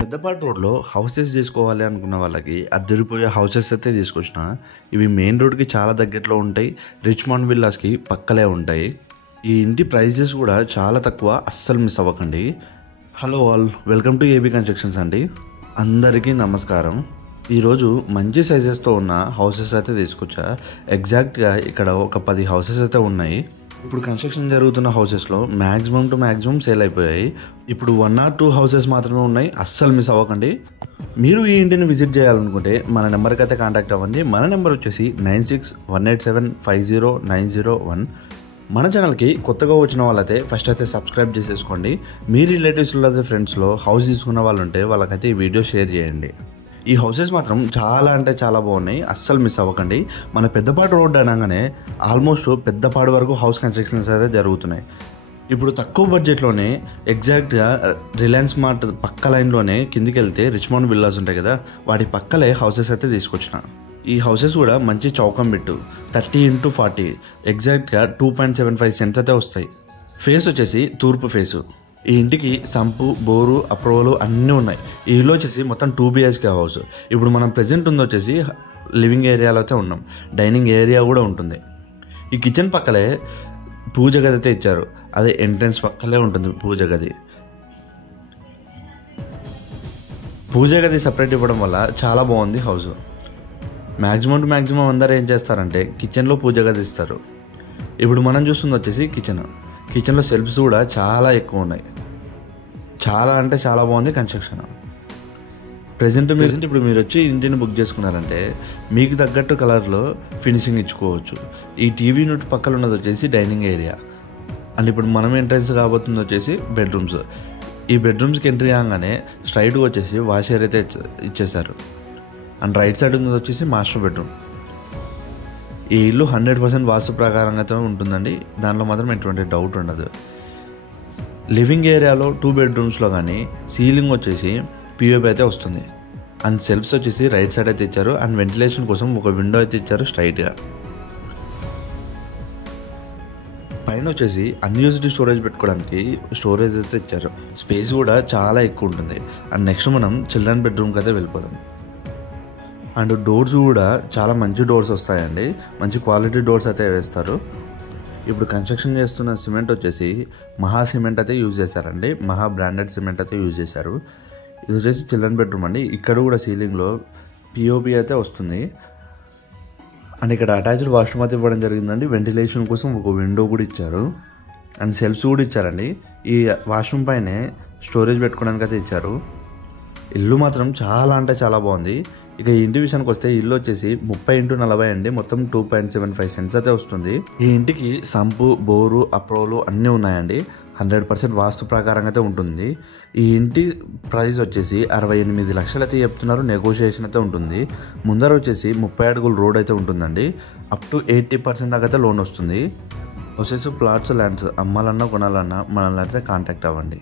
పెద్దపాటి రోడ్లో హౌసెస్ తీసుకోవాలి అనుకున్న వాళ్ళకి అద్దరిపోయే హౌసెస్ అయితే తీసుకొచ్చిన. ఇవి మెయిన్ రోడ్కి చాలా దగ్గరలో ఉంటాయి. రిచ్మండ్ విల్లాస్కి పక్కలే ఉంటాయి. ఈ ఇంటి ప్రైజెస్ కూడా చాలా తక్కువ, అస్సలు మిస్ అవ్వకండి. Hello all, welcome to AB constructions అండి. అందరికీ నమస్కారం. ఈరోజు మంచి సైజెస్తో ఉన్న హౌసెస్ అయితే తీసుకొచ్చా. ఎగ్జాక్ట్గా ఇక్కడ ఒక 10 హౌసెస్ అయితే ఉన్నాయి. ఇప్పుడు కన్స్ట్రక్షన్ జరుగుతున్న హౌసెస్లో మ్యాక్సిమం టు మ్యాక్సిమం సేల్ అయిపోయాయి. ఇప్పుడు 1 or 2 హౌసెస్ మాత్రమే ఉన్నాయి. అస్సలు మిస్ అవ్వకండి. మీరు ఈ ఇంటిని విజిట్ చేయాలనుకుంటే మన నెంబర్కి అయితే కాంటాక్ట్ అవ్వండి. మన నెంబర్ వచ్చేసి 9618750901. మన ఛానల్కి కొత్తగా వచ్చిన వాళ్ళైతే ఫస్ట్ అయితే సబ్స్క్రైబ్ చేసేసుకోండి. మీ రిలేటివ్స్లో అయితే ఫ్రెండ్స్లో హౌస్ తీసుకున్న వాళ్ళు ఉంటే వాళ్ళకైతే ఈ వీడియో షేర్ చేయండి. ఈ హౌసెస్ మాత్రం చాలా అంటే చాలా బాగున్నాయి. అస్సలు మిస్ అవ్వకండి. మన పెద్దపాడు రోడ్ అనగానే ఆల్మోస్ట్ పెద్దపాడు వరకు హౌస్ కన్స్ట్రక్షన్స్ అయితే జరుగుతున్నాయి. ఇప్పుడు తక్కువ బడ్జెట్లోనే ఎగ్జాక్ట్గా రిలయన్స్ మార్ట్ పక్క లైన్లోనే కిందికి వెళ్తే రిచ్మండ్ విల్లాస్ ఉంటాయి కదా, వాటి పక్కలే హౌసెస్ అయితే తీసుకొచ్చిన. ఈ హౌసెస్ కూడా మంచి చౌకం బిట్టు, 30x40, ఎగ్జాక్ట్గా 2.75 సెంట్స్ అయితే వస్తాయి. ఫేస్ వచ్చేసి తూర్పు ఫేసు. ఈ ఇంటికి సంపు, బోరు, అప్రూవల్ అన్నీ ఉన్నాయి. ఈ ఇల్లు వచ్చేసి మొత్తం 2 BHK హౌస్. ఇప్పుడు మనం ప్రెజెంట్ ఉంది వచ్చేసి లివింగ్ ఏరియాలో అయితే ఉన్నాం. డైనింగ్ ఏరియా కూడా ఉంటుంది. ఈ కిచెన్ పక్కలే పూజ గది అయితే ఇచ్చారు. అదే ఎంట్రన్స్ పక్కలే ఉంటుంది పూజ గది. పూజ గది సపరేట్ ఇవ్వడం వల్ల చాలా బాగుంది హౌస్. మ్యాక్సిమం టు మ్యాక్సిమం అందరూ ఏం చేస్తారంటే కిచెన్లో పూజ గది ఇస్తారు. ఇప్పుడు మనం చూస్తుంది వచ్చేసి కిచెన్లో సెల్ఫ్స్ కూడా చాలా ఎక్కువ ఉన్నాయి. చాలా అంటే చాలా బాగుంది కన్స్ట్రక్షన్. ప్రెజెంట్ ఇప్పుడు మీరు వచ్చి ఇంటిని బుక్ చేసుకున్నారంటే మీకు తగ్గట్టు కలర్లో ఫినిషింగ్ ఇచ్చుకోవచ్చు. ఈ టీవీ యూనిట్ పక్కన ఉన్నది వచ్చేసి డైనింగ్ ఏరియా. అండ్ ఇప్పుడు మనం ఎంట్రన్స్ కాబోతుంది వచ్చేసి బెడ్రూమ్స్. ఈ బెడ్రూమ్స్కి ఎంట్రీ కాగానే స్ట్రైట్గా వచ్చేసి వాష్ ఏరియా అయితే ఇచ్చేసారు. అండ్ రైట్ సైడ్ ఉన్నది వచ్చేసి మాస్టర్ బెడ్రూమ్. ఈ ఇల్లు 100% వాస్తు ప్రకారంగా ఉంటుందండి. దాంట్లో మాత్రం ఎటువంటి డౌట్ ఉండదు. లివింగ్ ఏరియాలో 2 బెడ్రూమ్స్లో కానీ సీలింగ్ వచ్చేసి పిఓపి అయితే వస్తుంది. అండ్ సెల్ఫ్స్ వచ్చేసి రైట్ సైడ్ అయితే ఇచ్చారు. అండ్ వెంటిలేషన్ కోసం ఒక విండో అయితే ఇచ్చారు స్ట్రైట్గా. పైన వచ్చేసి అన్యూజ్డ్ స్టోరేజ్ పెట్టుకోవడానికి స్టోరేజ్ అయితే ఇచ్చారు. స్పేస్ కూడా చాలా ఎక్కువ ఉంటుంది. అండ్ నెక్స్ట్ మనం చిల్డ్రన్ బెడ్రూమ్కి అయితే వెళ్ళిపోదాం. అండ్ డోర్స్ కూడా చాలా మంచి డోర్స్ వస్తాయండి. మంచి క్వాలిటీ డోర్స్ అయితే వేస్తారు. ఇప్పుడు కన్స్ట్రక్షన్ చేస్తున్న సిమెంట్ వచ్చేసి మహా సిమెంట్ అయితే యూజ్ చేశారండి. మహా బ్రాండెడ్ సిమెంట్ అయితే యూజ్ చేశారు. ఇది వచ్చేసి చిల్డ్రన్ బెడ్రూమ్ అండి. ఇక్కడ కూడా సీలింగ్లో పిఓపి అయితే వస్తుంది. అండ్ ఇక్కడ అటాచ్డ్ వాష్రూమ్ అయితే ఇవ్వడం జరిగిందండి. వెంటిలేషన్ కోసం ఒక విండో కూడా ఇచ్చారు. అండ్ సెల్ఫ్స్ కూడా ఇచ్చారండి. ఈ వాష్రూమ్ పైనే స్టోరేజ్ పెట్టుకోవడానికి అయితే ఇచ్చారు. ఇల్లు మాత్రం చాలా అంటే చాలా బాగుంది. ఇక ఈ ఇంటి విషయానికి వస్తే ఇల్లు వచ్చేసి 30x40 అండి. మొత్తం 2.75 సెంట్స్ అయితే వస్తుంది. ఈ ఇంటికి సంపు, బోరు, అప్రూవల్ అన్నీ ఉన్నాయండి. 100% వాస్తు ప్రకారంగా అయితే ఉంటుంది. ఈ ఇంటి ప్రైస్ వచ్చేసి 68 లక్షలు అయితే చెప్తున్నారు. నెగోషియేషన్ అయితే ఉంటుంది. ముందర వచ్చేసి 30 అడుగుల రోడ్ అయితే ఉంటుందండి. అప్ టు 80% దాకా అయితే లోన్ వస్తుంది. వచ్చేసి ప్లాట్స్, ల్యాండ్స్ అమ్మాలన్నా కొనాలన్నా మనల్ని అయితే కాంటాక్ట్ అవ్వండి.